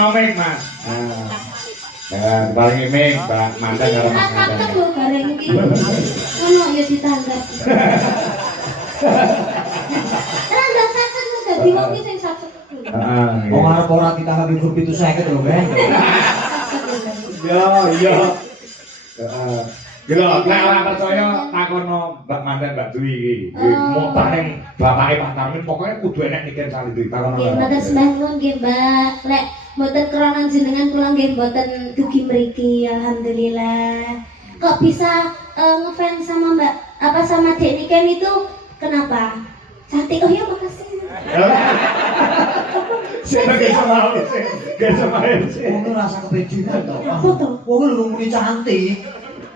Nomik Mas. Nah, paling iming Mbak Mandan karo Mas Mandan. Kakak lho bareng iki. Ono ya ditanggap. Tanggap sakit kok dadi wong iki sing sakit. Heeh. Wong arep ora ditanggap grup 750 lho, Ben. Iya, iya. Heeh. Gila, nek ora percaya takono Mbak Mandan Mbak Dwi iki. Mau paling bapake Pak Tarmin pokoknya kudu enek mikir kali iki takono. Nggih, matur sembah nuwun nggih, Mbak. Lek mboten krana jenengan kula nggih mboten dugi mriki, alhamdulillah. Kok bisa ngefans sama Mbak apa sama Dek Niken itu kenapa? Cantik. Oh ya, makasih. Siapa gak sama sih? Gak sama sih. Wong rasa kebejutan to. Apa to? Wong lho muni cantik.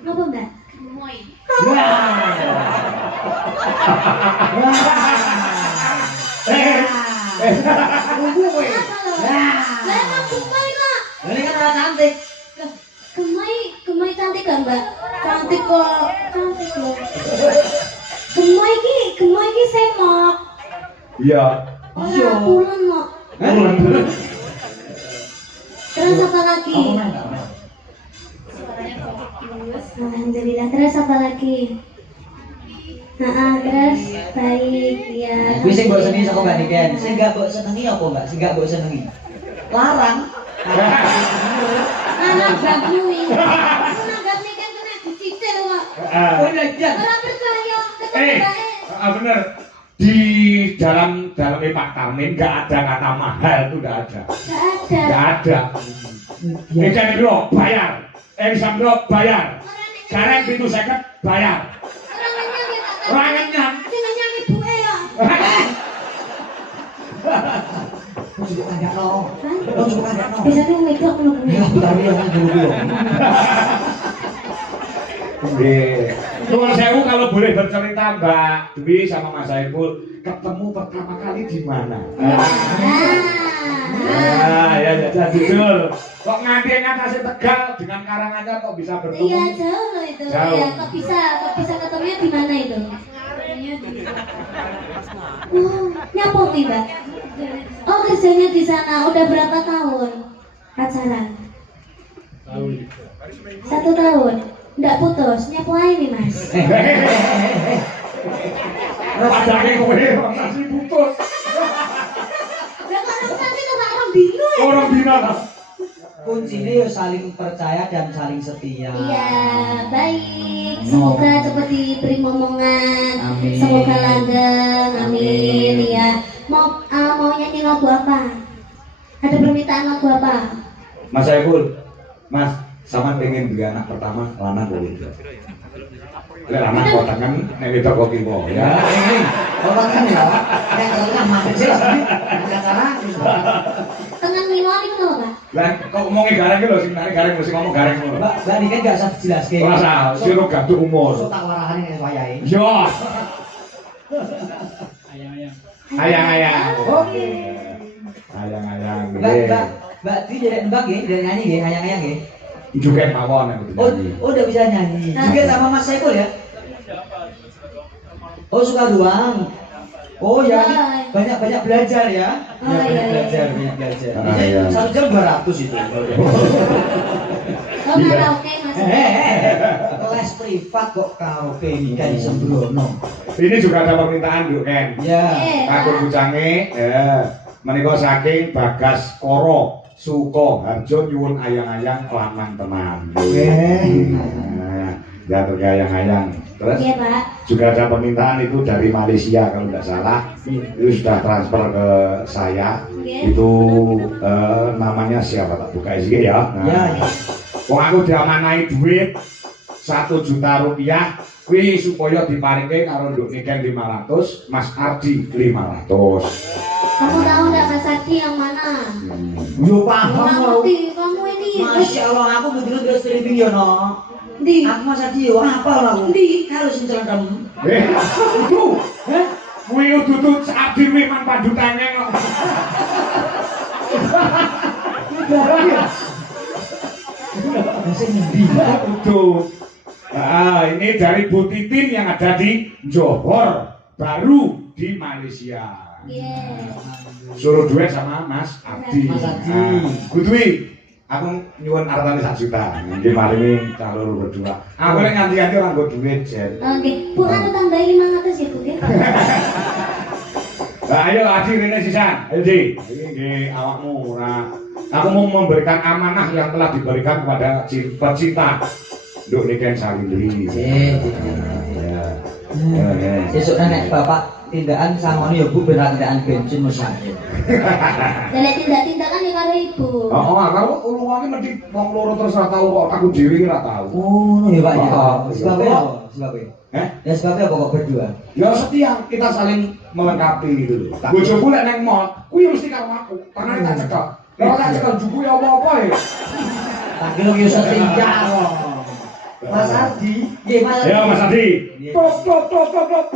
Napa, Mbak? Gemoy. Tunggu kowe. Lah emang gemoy kok. Ini kan ora cantik. Gemoy cantik gak, Mbak? Cantik kok. Cantik loh. Gemoy iki semok. Iya. Ora pulen kok. Terus apa lagi? Alhamdulillah. Terus apa lagi? Terus baik ya. Kuwi sing mbok senengi saka Mbak Niken. Sing gak mbok senengi apa enggak? Sing gak mbok senengi. Larang. Anak babu iki. Anak Niken kena dicicil kok. Oh iya. Ora percaya ketemu Bener. Di dalam Pak Tarmin nggak ada kata mahal, itu nggak ada. Nggak ada. Kita dulu bayar. Sambil bayar. Sekarang pintu seket bayar. Orang kenyang. Kenyang ibu ya. Coba tanya no. Coba tanya no. Bisa tuh medok lu. Ya, tapi yang dulu. Nuwun sewu kalau boleh bercerita Mbak Dwi sama Mas Saiful ketemu pertama kali di mana? Ya jujur. Kok nganti ngatasi Tegal dengan Karanganyar kok bisa bertemu? Iya jauh loh itu. Jauh. Ya, kok bisa ketemunya di mana itu? Nyapa nih Mbak? Oh kerjanya di sana. Udah berapa tahun pacaran? 1 tahun. Nggak putus, nyapu aja nih Mas. Padahal kowe masih putus. Lah kok nanti tuh orang dino ya? Orang dina. Kuncinya ya saling percaya dan saling setia. Iya, baik. Semoga cepat diberi momongan. Amin. Semoga langgeng. Amin. Ya. Mau nyanyi lagu apa? Ada permintaan lagu apa? Mas Saiful, Mas, sama pengen juga anak pertama lanang kok itu. Lanang kok tangan nek wedok kok kiwa ya. Ini orang kan ya. Nek tengah mati sih. Cara Tengah miluan itu loh Pak. Lah kok ngomongi gareng ki lho sing nari gareng mesti ngomong gareng ngono. Mbak Niken gak usah dijelaske. Ora usah, sira gantung umur. Tak warahane nek wayahe. Yo. Ayang-ayang. Oke. Ayang-ayang. Mbak Dwi dari Mbak nggih, dari nyanyi nggih, ayang-ayang nggih. Juga mawon aku nyanyi. Oh udah bisa nyanyi. Juga sama Mas Saiful ya? Oh suka doang. Oh ya, ini Bye. banyak belajar ya. Oh, iya, iya. Banyak belajar. Ah, Ini iya. 1 jam 200 itu. Oh, karaoke Mas. Kelas privat kok karaoke ini kan sembrono. Ini juga ada permintaan Duk Ken. Ya. Kagum bujange, menika saking Bagas Koro Suko Harjo nyuwun ayang-ayang kelaman tenan. Ya tergayang-ayang. Terus Iya, Pak. juga ada permintaan itu dari Malaysia kalau tidak salah. Itu sudah transfer ke saya. Iya. Itu namanya siapa tak buka sih ya. Nah, Ya, ya. wong aku diamanai duit 1 juta rupiah kuwi supaya diparingke karo Nduk Niken 500, Mas Ardi 500. Kamu tahu enggak Mas Adi yang mana? Yo Nggak paham loh. ngerti kamu ini. Masya Allah, aku betul terus streaming yo no. Di. Aku Mas Adi yo apa lah aku? Di kalau sing celendem. Itu, kuwi dudu Ardi kuwi man pandutane kok. Masih ngendi? Udah. Nah, ini dari Bu Titin yang ada di Johor Baru di Malaysia. Iya. Suruh duet sama Mas Ardi. Mas Ardi. Kudwi, aku nyuwun artane 1 juta. Nggih maringi calon berdua. Aku nek nganti-nganti ora nggo duit, Jen. Oke, bukan tambahin 500 ya, Bu ya. Nah, ayo Adi rene sisan. Ayo Di. Iki nggih awakmu ora. Aku mau memberikan amanah yang telah diberikan kepada pecinta Nduk Niken Salindri. Ya. Ya. Besok nek bapak tindakan sama ya Bu benar tindakan bensin musafir. Dari tindak-tindakan ya karo ibu. Oh, aku ulungange mesti wong loro terus ora tau kok aku dhewe ora tau. Oh, ya Pak ya. Oh, Sebabnya iya. apa? Sebabnya. Eh? Ya sebabnya apa kok berdua? Ya setia kita saling melengkapi gitu loh. Bojoku lek nang mall, kuwi mesti karo aku. Tangan tak cekak. Kalau tak cekak juku ya apa-apa ya. Tak kira yo setia kok. Mas Ardi, nggih Mas Ardi. Ya Mas Adi. Tok tok tok tok tok.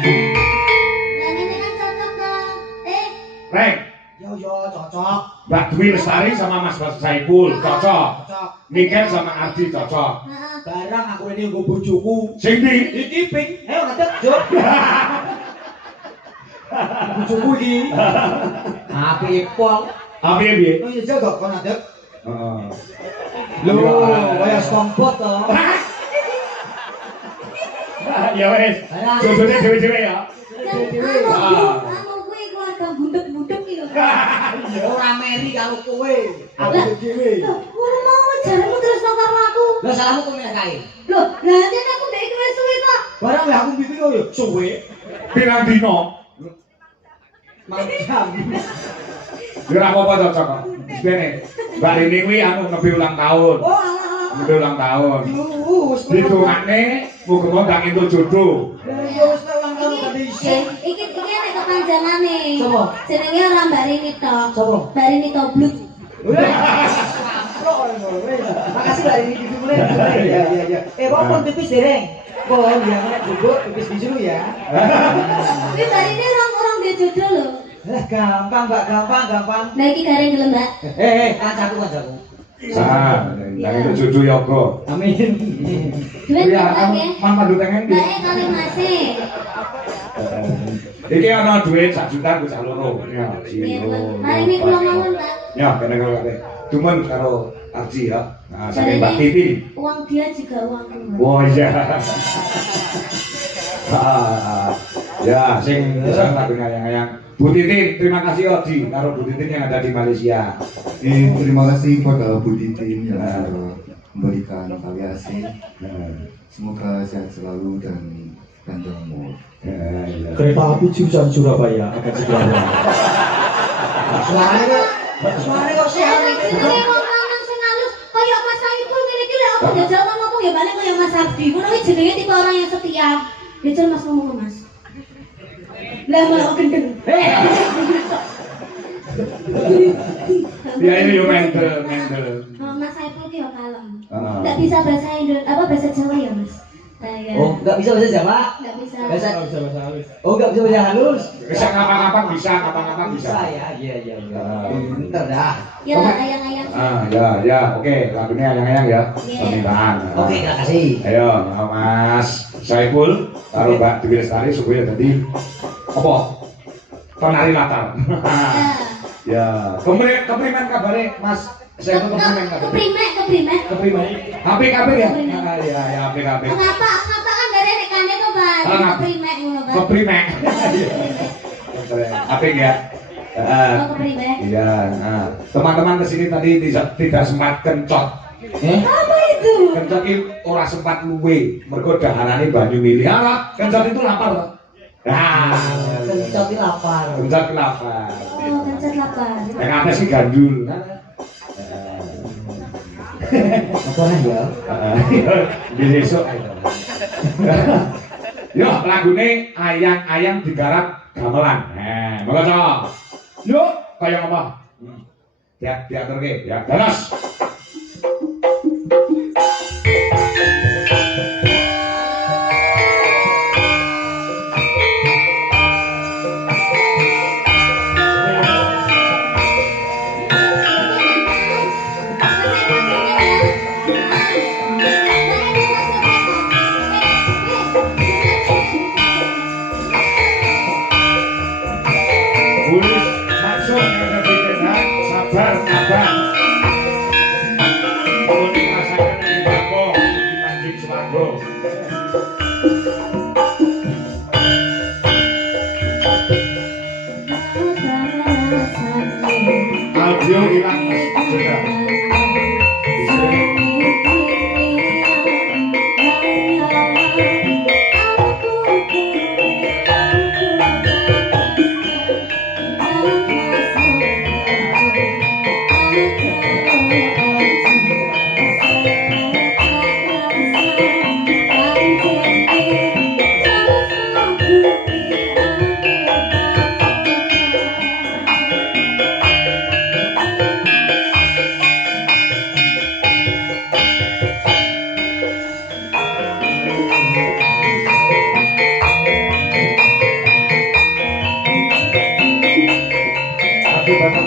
Dan ini kan cocok dong. Rek, Yo cocok. Mbak Dwi Lestari sama Mas Saipul cocok. Cocok. Niken sama Ardi cocok. Heeh. Barang aku ini nggo bojoku. Sing di Iki ping, ayo ngadeg, Jok. Bojoku iki. Api pol. apa ya piye? Oh iya jogok kon ngadeg. Heeh. Lho, kaya SpongeBob to. Ya wes. Jojone dhewe-dhewe ya. Anu kuwi keluarga budek-budek iki lho. Ora meri karo kowe. Aku Lah, dhewe. Loh, ora mau jaremu terus nang karo aku. Lah salahmu kok milih kae. Loh, lah yen aku ndek iki wis suwe kok. Barang lah aku pikir yo suwe. Pirang dino? Macam. Ya ora apa-apa cocok kok. Wis bene. Mbak Rini kuwi anu ngebi ulang tahun. Oh alah. Ngebi ulang tahun. Wis Ditungane muga-muga ndang entuk jodoh. Yo wis ulang tahun tadi isin. Iki nek kepanjangane. Sopo? Jenenge ora Mbak Rini tok. Sopo? Mbak Rini Tobluk. Makasih Mbak Rini gitu mulai. Ya. Walaupun pipis dereng. Kok dia nek duduk pipis di dulu ya. Kuwi Mbak Rini orang dia jodoh lho. Gampang Mbak, gampang. Nah iki gareng gelem, Mbak. Kancaku. Nah, ndang entuk jodoh yoga. Amin. Duit Ya, Mbak ya. man pandu tengen Mbak e kali Mase. Iki ana duit 1 juta ku sak loro. Ya, Iya, Mbak. Hari ini kula mawon, Pak. Ya, kene karo kate. Cuman karo Arji ya. Nah, saking Mbak Titi. Uang dia juga uangku, Mbak. Oh iya. Ya, sing bisa tak ngayang-ngayang. Bu Titin, terima kasih Odi karo Bu Titin yang ada di Malaysia. Terima kasih kepada Bu Titin yang sudah memberikan variasi. Semoga sehat selalu dan panjang umur. Ya. Kereta api jurusan Surabaya akan segera berangkat. Suaranya kok siaran iki. Jenenge wong lanang sing halus kaya Mas Saipul ngene iki lho aku jajal ngomong ya balik kaya Mas Ardi. Ngono kuwi jenenge tipe orang yang setia. Jajal Mas ngomong Mas. Lah malah gendeng. Ya ini yo mendel. Mas Saiful ki yo kalem. Heeh. Enggak bisa bahasa bahasa Jawa ya, Mas? Nah, ya. Oh, enggak bisa bahasa Jawa. Enggak bisa. Oh, enggak bisa bahasa halus. Bisa ngapa-ngapa bisa. Bisa ya. Iya. Pinter dah. Ya, ayang-ayang. Ya, oke, lagunya ayang-ayang ya. Iya. Permintaan. Oke, terima kasih. Ayo, Mas Saiful, karo Mbak Dewi Lestari supaya jadi apa? Penari latar. Ya, keprimen kabare Mas Saiful keprimen kabare. Keprimek. HP ya? Keprimen. Ya, HP. Kenapa kan dari rekane to, Pak? Keprimek ngono, Pak. Keprimen. HP ya. Oh, keprimek. Iya, nah, teman-teman kesini tadi tidak sempat kencot. Apa itu? Kencot itu ora sempat luwe, mergo daharane banyu mili. Ah, kencot itu lapar loh. Nah, Kencot iki lapar. kencot itu lapar. Oh, kencet lapar. Yang atas sih gandul. Apa nih ya? Di besok ayo. Yo, lagune ayang-ayang digarap gamelan. Nah, monggo sok. Yo, kaya apa? Diaturke, ya. Terus. Bulis maksud yang kebijakan sabar. Unik masakan yang bako di Manjing Swago. Audio hilang mas juga. Tapi bapak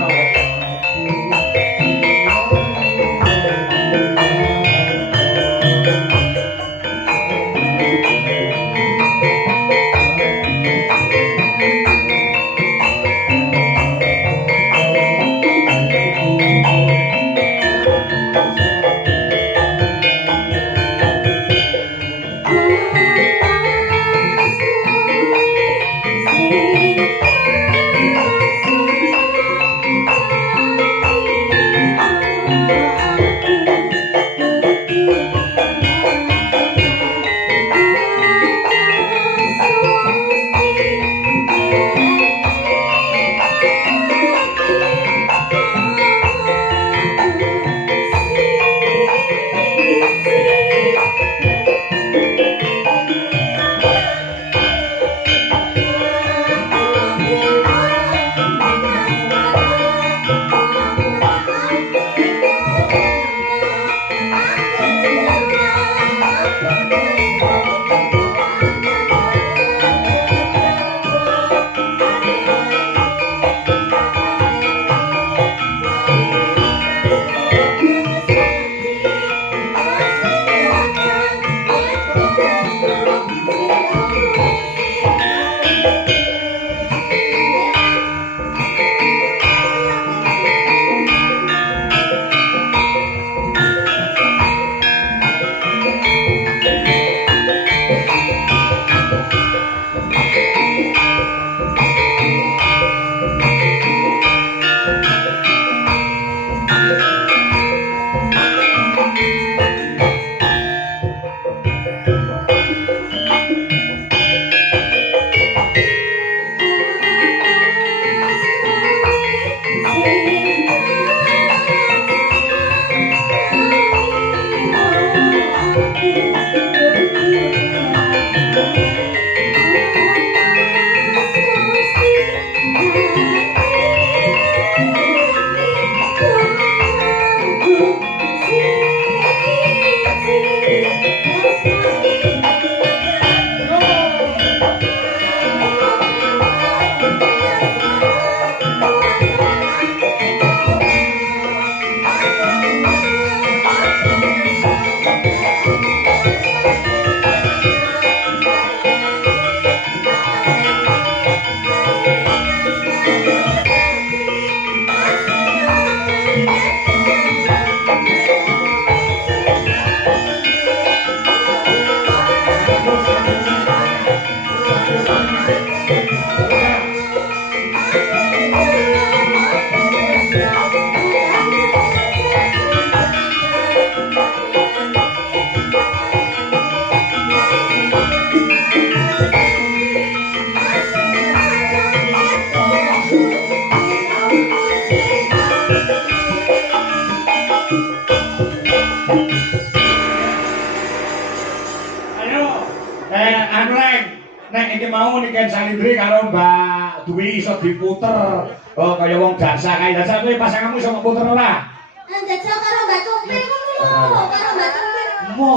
Anu Reng, nek iki mau niken Salindri karo Mbak Dwi iso diputer. Oh kaya wong dansa kae. Dansa kowe pasanganmu iso puter ora? Jajal karo Mbak Cumpi ngono lho, karo Mbak Cumpi. Mo,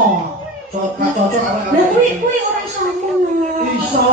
cocok Lah kuwi ora iso ngono. iso.